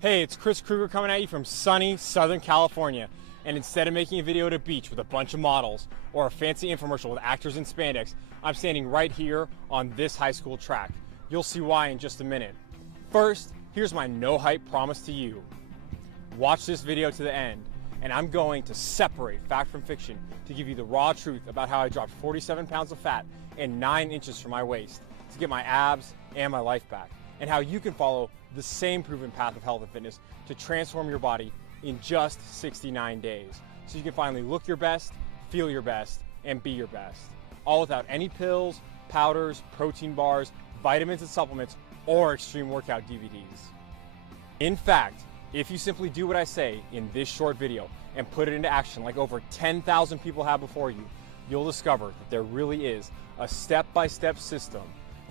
Hey, it's Chris Kruger coming at you from sunny Southern California. And instead of making a video at a beach with a bunch of models or a fancy infomercial with actors in spandex, I'm standing right here on this high school track. You'll see why in just a minute. First, here's my no hype promise to you. Watch this video to the end, and I'm going to separate fact from fiction to give you the raw truth about how I dropped 47 pounds of fat and 9 inches from my waist to get my abs and my life back, and how you can follow the same proven path of health and fitness to transform your body in just 69 days, so you can finally look your best, feel your best, and be your best, all without any pills, powders, protein bars, vitamins and supplements, or extreme workout DVDs. In fact, if you simply do what I say in this short video and put it into action like over 10,000 people have before you, you'll discover that there really is a step-by-step system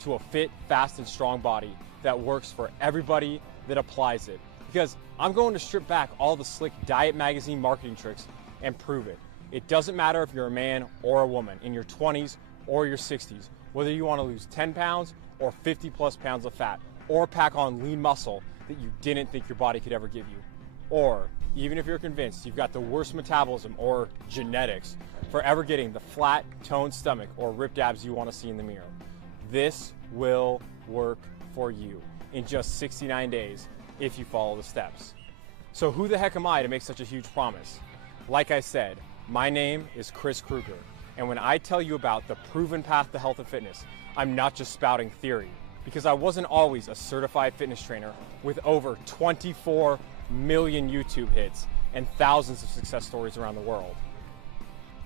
to a fit, fast, and strong body that works for everybody that applies it. Because I'm going to strip back all the slick Diet Magazine marketing tricks and prove it. It doesn't matter if you're a man or a woman, in your 20s or your 60s, whether you want to lose 10 pounds or 50 plus pounds of fat, or pack on lean muscle that you didn't think your body could ever give you. Or even if you're convinced you've got the worst metabolism or genetics for ever getting the flat, toned stomach or ripped abs you want to see in the mirror. This will work for you in just 69 days if you follow the steps. So who the heck am I to make such a huge promise? Like I said, my name is Chris Kruger, and when I tell you about the proven path to health and fitness, I'm not just spouting theory, because I wasn't always a certified fitness trainer with over 24 million YouTube hits and thousands of success stories around the world.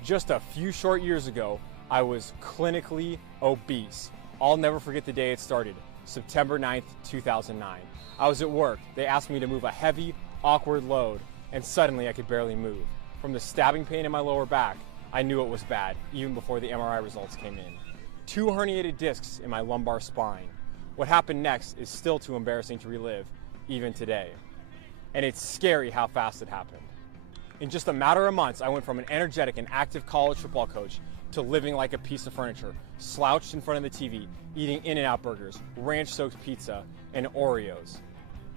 Just a few short years ago, I was clinically obese. I'll never forget the day it started, September 9th, 2009. I was at work. They asked me to move a heavy, awkward load, and suddenly I could barely move. From the stabbing pain in my lower back, I knew it was bad, even before the MRI results came in. 2 herniated discs in my lumbar spine. What happened next is still too embarrassing to relive, even today. And it's scary how fast it happened. In just a matter of months, I went from an energetic and active college football coach to living like a piece of furniture, slouched in front of the TV, eating In-N-Out burgers, ranch-soaked pizza, and Oreos.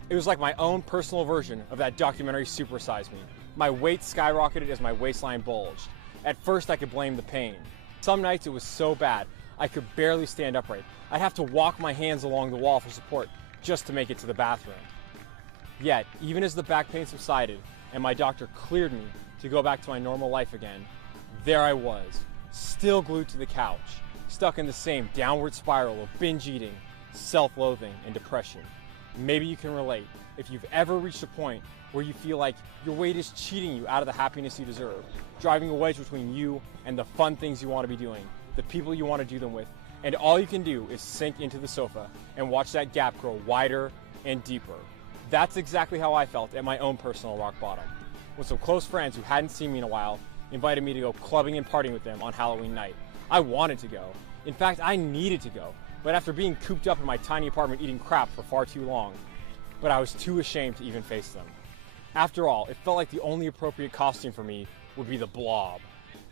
It was like my own personal version of that documentary Super Size Me. My weight skyrocketed as my waistline bulged. At first, I could blame the pain. Some nights it was so bad, I could barely stand upright. I'd have to walk my hands along the wall for support just to make it to the bathroom. Yet, even as the back pain subsided and my doctor cleared me to go back to my normal life again, there I was, still glued to the couch, stuck in the same downward spiral of binge eating, self-loathing, and depression. Maybe you can relate if you've ever reached a point where you feel like your weight is cheating you out of the happiness you deserve, driving a wedge between you and the fun things you want to be doing, the people you want to do them with, and all you can do is sink into the sofa and watch that gap grow wider and deeper. That's exactly how I felt at my own personal rock bottom, when some close friends who hadn't seen me in a while invited me to go clubbing and partying with them on Halloween night. I wanted to go. In fact, I needed to go, but after being cooped up in my tiny apartment eating crap for far too long, but I was too ashamed to even face them. After all, it felt like the only appropriate costume for me would be the Blob,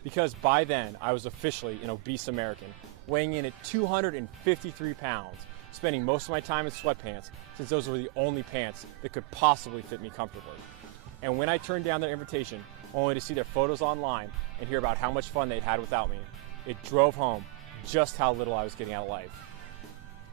because by then I was officially an obese American, weighing in at 253 pounds, spending most of my time in sweatpants since those were the only pants that could possibly fit me comfortably. And when I turned down their invitation, only to see their photos online and hear about how much fun they'd had without me, it drove home just how little I was getting out of life.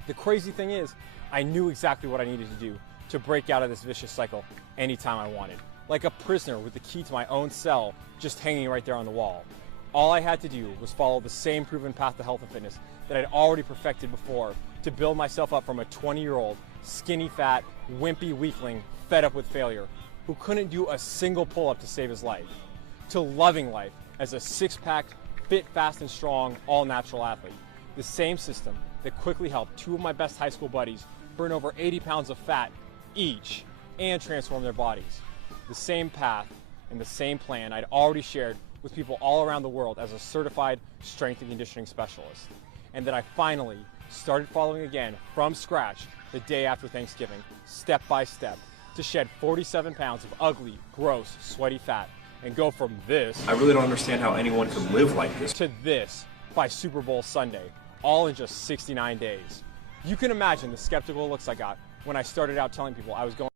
The crazy thing is, I knew exactly what I needed to do to break out of this vicious cycle anytime I wanted, like a prisoner with the key to my own cell just hanging right there on the wall. All I had to do was follow the same proven path to health and fitness that I'd already perfected before to build myself up from a 20-year-old, skinny fat, wimpy weakling fed up with failure who couldn't do a single pull-up to save his life, to loving life as a six-pack, fit, fast, and strong, all-natural athlete. The same system that quickly helped 2 of my best high school buddies burn over 80 pounds of fat each and transform their bodies. The same path and the same plan I'd already shared with people all around the world as a certified strength and conditioning specialist, and that I finally started following again from scratch the day after Thanksgiving, step by step, to shed 47 pounds of ugly, gross, sweaty fat and go from this, I really don't understand how anyone could live like this, to this by Super Bowl Sunday, all in just 69 days. You can imagine the skeptical looks I got when I started out telling people I was going